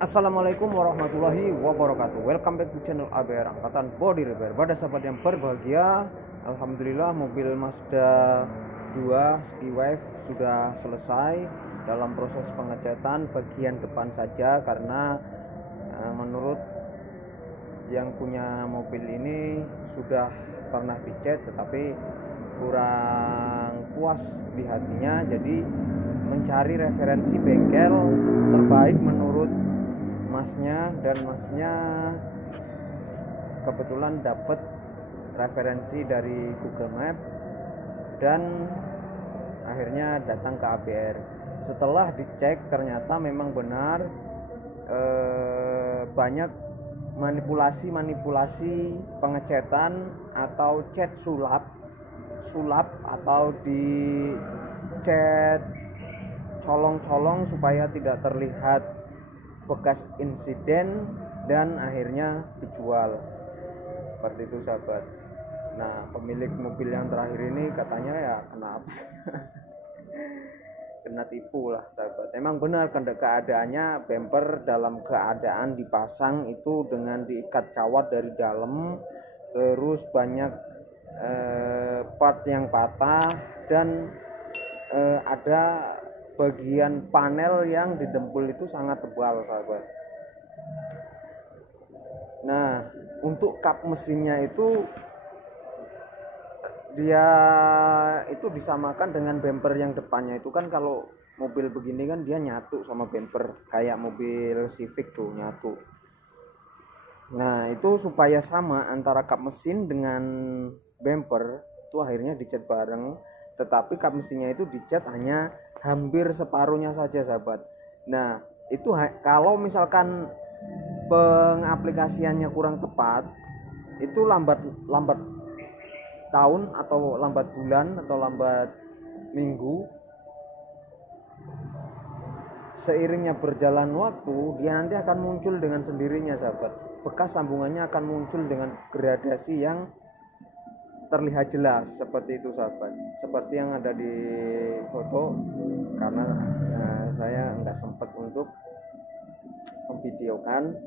Assalamualaikum warahmatullahi wabarakatuh. Welcome back to channel ABR Angkatan Body Repair. Pada sahabat yang berbahagia, alhamdulillah mobil Mazda 2 Skywave sudah selesai dalam proses pengecatan bagian depan saja, karena menurut yang punya mobil ini sudah pernah dicat tetapi kurang puas di hatinya, jadi mencari referensi bengkel terbaik menurut masnya, dan masnya kebetulan dapat referensi dari Google Map dan akhirnya datang ke ABR. Setelah dicek ternyata memang benar banyak manipulasi pengecetan atau cat sulap atau dicat colong-colong supaya tidak terlihat bekas insiden dan akhirnya dijual. Seperti itu sahabat. Nah, pemilik mobil yang terakhir ini katanya ya kenapa kena tipu lah sahabat. Emang benar keadaannya bumper dalam keadaan dipasang itu dengan diikat kawat dari dalam, terus banyak part yang patah dan ada bagian panel yang didempul itu sangat tebal sahabat. Nah, untuk kap mesinnya itu dia itu disamakan dengan bumper yang depannya. Itu kan kalau mobil begini kan dia nyatu sama bumper, kayak mobil Civic tuh nyatu. Nah, itu supaya sama antara kap mesin dengan bumper itu akhirnya dicat bareng, tetapi kap mesinnya itu dicat hanya hampir separuhnya saja sahabat. Nah, itu kalau misalkan pengaplikasiannya kurang tepat, itu lambat tahun atau lambat bulan atau lambat minggu, seiringnya berjalan waktu dia nanti akan muncul dengan sendirinya sahabat. Bekas sambungannya akan muncul dengan gradasi yang terlihat jelas seperti itu sahabat, seperti yang ada di foto, karena saya nggak sempat untuk memvideokan.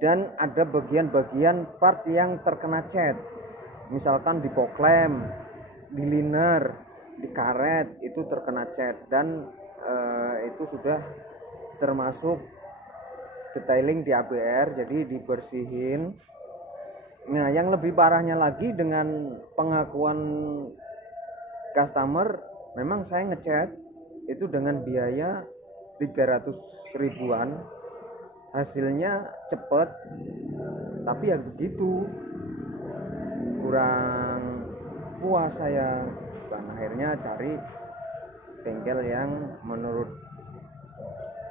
Dan ada bagian-bagian part yang terkena cat, misalkan di poklem, di liner, di karet itu terkena cat, dan itu sudah termasuk detailing di ABR, jadi dibersihin. Nah, yang lebih parahnya lagi dengan pengakuan customer, memang saya ngecat itu dengan biaya 300 ribuan, hasilnya cepet, tapi ya begitu, kurang puas saya. Dan akhirnya cari bengkel yang menurut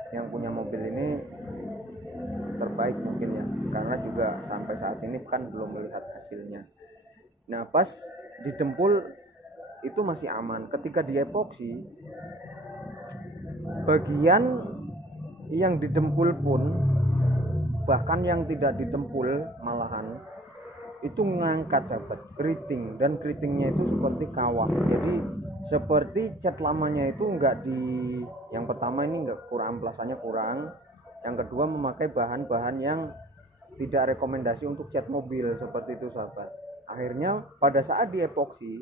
yang punya mobil ini terbaik mungkin ya, karena juga sampai saat ini kan belum melihat hasilnya. Nah, pas didempul itu masih aman. Ketika di epoksi, bagian yang didempul pun, bahkan yang tidak didempul malahan itu ngangkat sahabat, keriting, dan keritingnya itu seperti kawah. Jadi seperti cat lamanya itu enggak yang pertama ini enggak, kurang amplasannya kurang. Yang kedua memakai bahan-bahan yang tidak rekomendasi untuk cat mobil, seperti itu sahabat. Akhirnya pada saat di epoksi,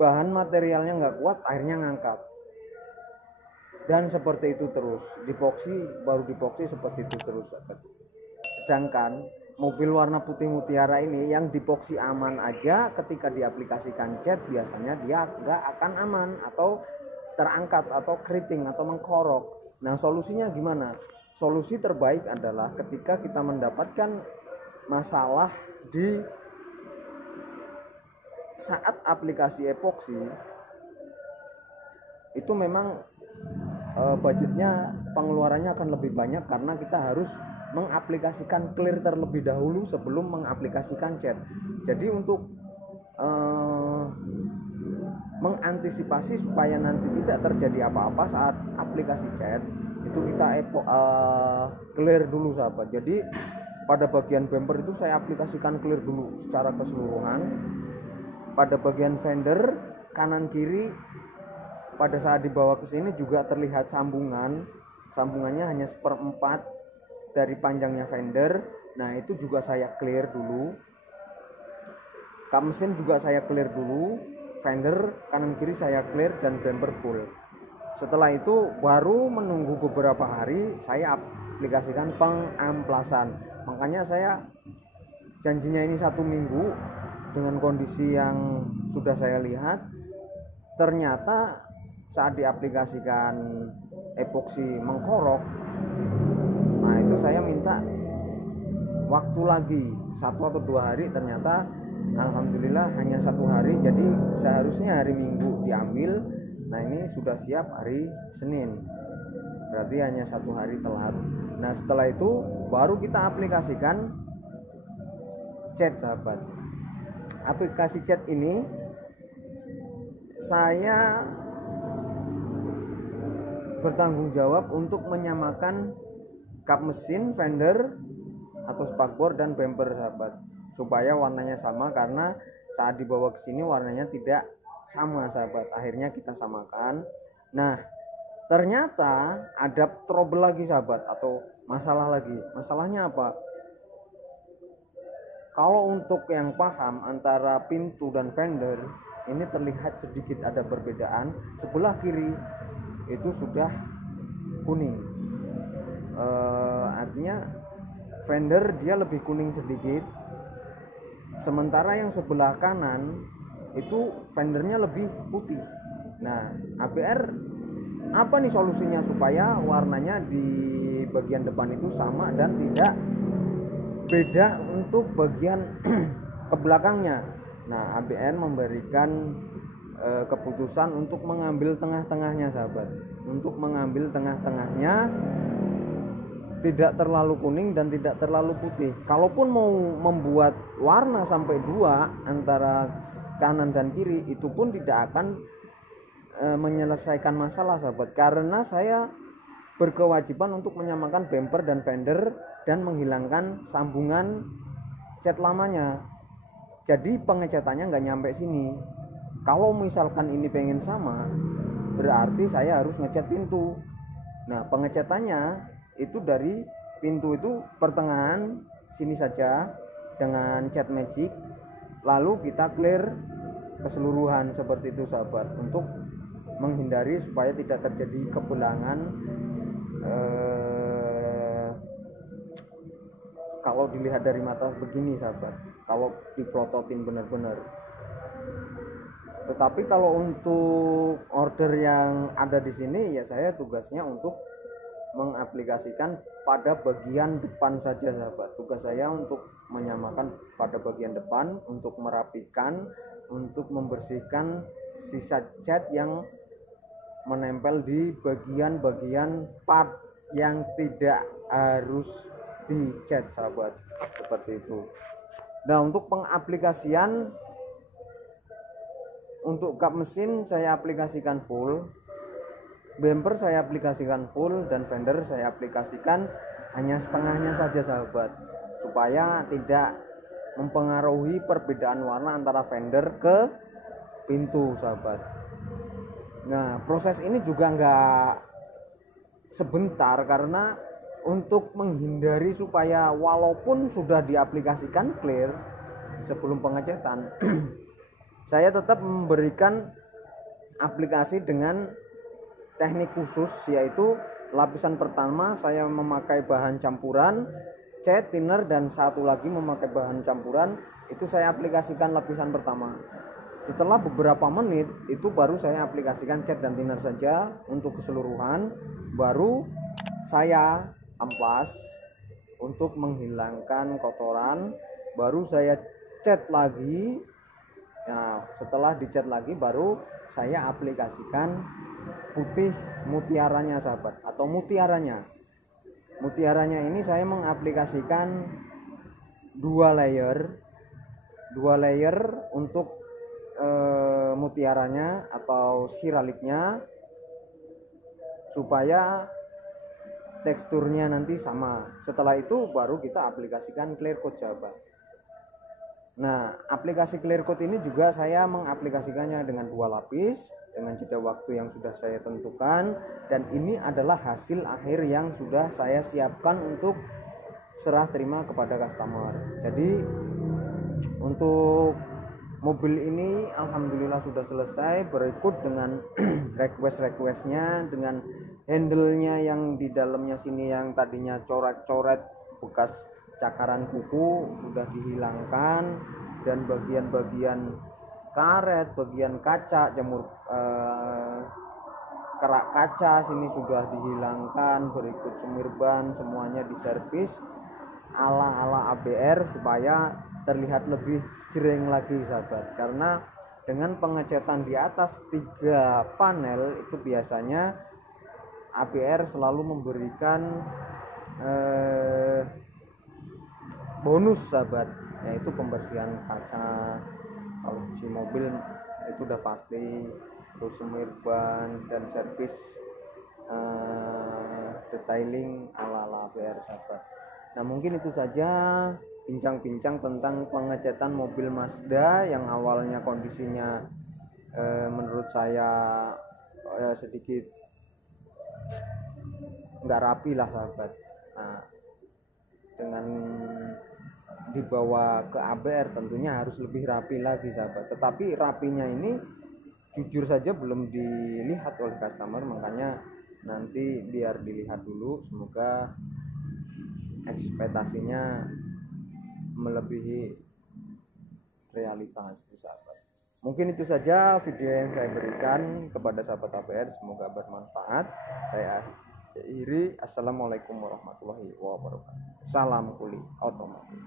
bahan materialnya nggak kuat, akhirnya ngangkat. Dan seperti itu terus, baru dipoksi seperti itu terus sahabat. Sedangkan mobil warna putih mutiara ini yang dipoksi aman aja, ketika diaplikasikan cat biasanya dia nggak akan aman atau terangkat atau keriting atau mengkorok. Nah, solusinya gimana? Solusi terbaik adalah ketika kita mendapatkan masalah di saat aplikasi epoksi, itu memang budgetnya, pengeluarannya akan lebih banyak karena kita harus mengaplikasikan clear terlebih dahulu sebelum mengaplikasikan cat. Jadi untuk mengantisipasi supaya nanti tidak terjadi apa-apa saat aplikasi cat, itu kita clear dulu sahabat. Jadi pada bagian bumper itu saya aplikasikan clear dulu secara keseluruhan. Pada bagian fender kanan kiri pada saat dibawa ke sini juga terlihat sambungan sambungannya hanya 1/4 dari panjangnya fender. Nah itu juga saya clear dulu. Kap mesin juga saya clear dulu, fender kanan kiri saya clear dan bumper full. Setelah itu baru menunggu beberapa hari saya aplikasikan pengamplasan. Makanya saya janjinya ini 1 minggu. Dengan kondisi yang sudah saya lihat, ternyata saat diaplikasikan epoksi mengkorok, nah itu saya minta waktu lagi 1 atau 2 hari, ternyata alhamdulillah hanya 1 hari. Jadi seharusnya hari Minggu diambil, nah ini sudah siap hari Senin, berarti hanya 1 hari telat. Nah setelah itu baru kita aplikasikan cat, sahabat. Aplikasi cat ini saya bertanggung jawab untuk menyamakan kap mesin, fender atau spakbor dan bumper, sahabat, supaya warnanya sama, karena saat dibawa ke sini warnanya tidak sama, sahabat. Akhirnya kita samakan. Nah ternyata ada trouble lagi, sahabat, atau masalah lagi. Masalahnya apa? Kalau untuk yang paham antara pintu dan fender, ini terlihat sedikit ada perbedaan. Sebelah kiri itu sudah kuning, artinya fender dia lebih kuning sedikit, sementara yang sebelah kanan itu fendernya lebih putih. Nah ABR apa nih solusinya supaya warnanya di bagian depan itu sama dan tidak beda untuk bagian ke belakangnya? Nah ABR memberikan keputusan untuk mengambil tengah-tengahnya, sahabat. Untuk mengambil tengah-tengahnya, tidak terlalu kuning dan tidak terlalu putih. Kalaupun mau membuat warna sampai 2 antara kanan dan kiri, itu pun tidak akan menyelesaikan masalah, sahabat, karena saya berkewajiban untuk menyamakan bumper dan fender dan menghilangkan sambungan cat lamanya. Jadi pengecatannya nggak nyampe sini. Kalau misalkan ini pengen sama, berarti saya harus ngecat pintu. Nah pengecatannya itu dari pintu itu pertengahan sini saja dengan cat magic, lalu kita clear keseluruhan seperti itu, sahabat, untuk menghindari supaya tidak terjadi kebelangan. Kalau dilihat dari mata begini, sahabat, kalau diplototin benar-benar. Tetapi kalau untuk order yang ada di sini, ya saya tugasnya untuk mengaplikasikan pada bagian depan saja, sahabat. Tugas saya untuk menyamakan pada bagian depan, untuk merapikan, untuk membersihkan sisa cat yang menempel di bagian-bagian part yang tidak harus dicat, sahabat, seperti itu. Nah untuk pengaplikasian, untuk kap mesin saya aplikasikan full, bumper saya aplikasikan full, dan fender saya aplikasikan hanya setengahnya saja, sahabat, supaya tidak mempengaruhi perbedaan warna antara fender ke pintu, sahabat. Nah proses ini juga nggak sebentar, karena untuk menghindari supaya walaupun sudah diaplikasikan clear sebelum pengecatan saya tetap memberikan aplikasi dengan teknik khusus, yaitu lapisan pertama saya memakai bahan campuran cat, thinner, dan satu lagi memakai bahan campuran. Itu saya aplikasikan lapisan pertama. Setelah beberapa menit itu baru saya aplikasikan cat dan thinner saja untuk keseluruhan, baru saya amplas untuk menghilangkan kotoran, baru saya cat lagi. Nah setelah dicat lagi baru saya aplikasikan putih mutiaranya, sahabat, atau mutiaranya. Mutiaranya ini saya mengaplikasikan 2 layer untuk mutiaranya atau siraliknya, supaya teksturnya nanti sama. Setelah itu baru kita aplikasikan clear coat, sahabat. Nah, aplikasi Clearcoat ini juga saya mengaplikasikannya dengan 2 lapis dengan jeda waktu yang sudah saya tentukan, dan ini adalah hasil akhir yang sudah saya siapkan untuk serah terima kepada customer. Jadi untuk mobil ini alhamdulillah sudah selesai, berikut dengan requestnya, dengan handle-nya yang di dalamnya sini yang tadinya coret-coret bekas cakaran kuku sudah dihilangkan, dan bagian-bagian karet, bagian kaca, kerak kaca sini sudah dihilangkan, berikut semir ban semuanya diservis ala ABR supaya terlihat lebih jreng lagi sahabat. Karena dengan pengecetan di atas 3 panel itu biasanya ABR selalu memberikan bonus sahabat, yaitu pembersihan kaca kalau cuci mobil itu udah pasti, terus semir ban dan servis detailing ala ABR sahabat. Nah, mungkin itu saja bincang-bincang tentang pengecetan mobil Mazda yang awalnya kondisinya menurut saya sedikit nggak rapi lah sahabat. Nah, dengan dibawa ke ABR tentunya harus lebih rapi lagi sahabat, tetapi rapinya ini jujur saja belum dilihat oleh customer, makanya nanti biar dilihat dulu, semoga ekspektasinya melebihi realitas sahabat. Mungkin itu saja video yang saya berikan kepada sahabat ABR, semoga bermanfaat. Saya akhiri. Assalamualaikum warahmatullahi wabarakatuh. Salam kuli otomotif.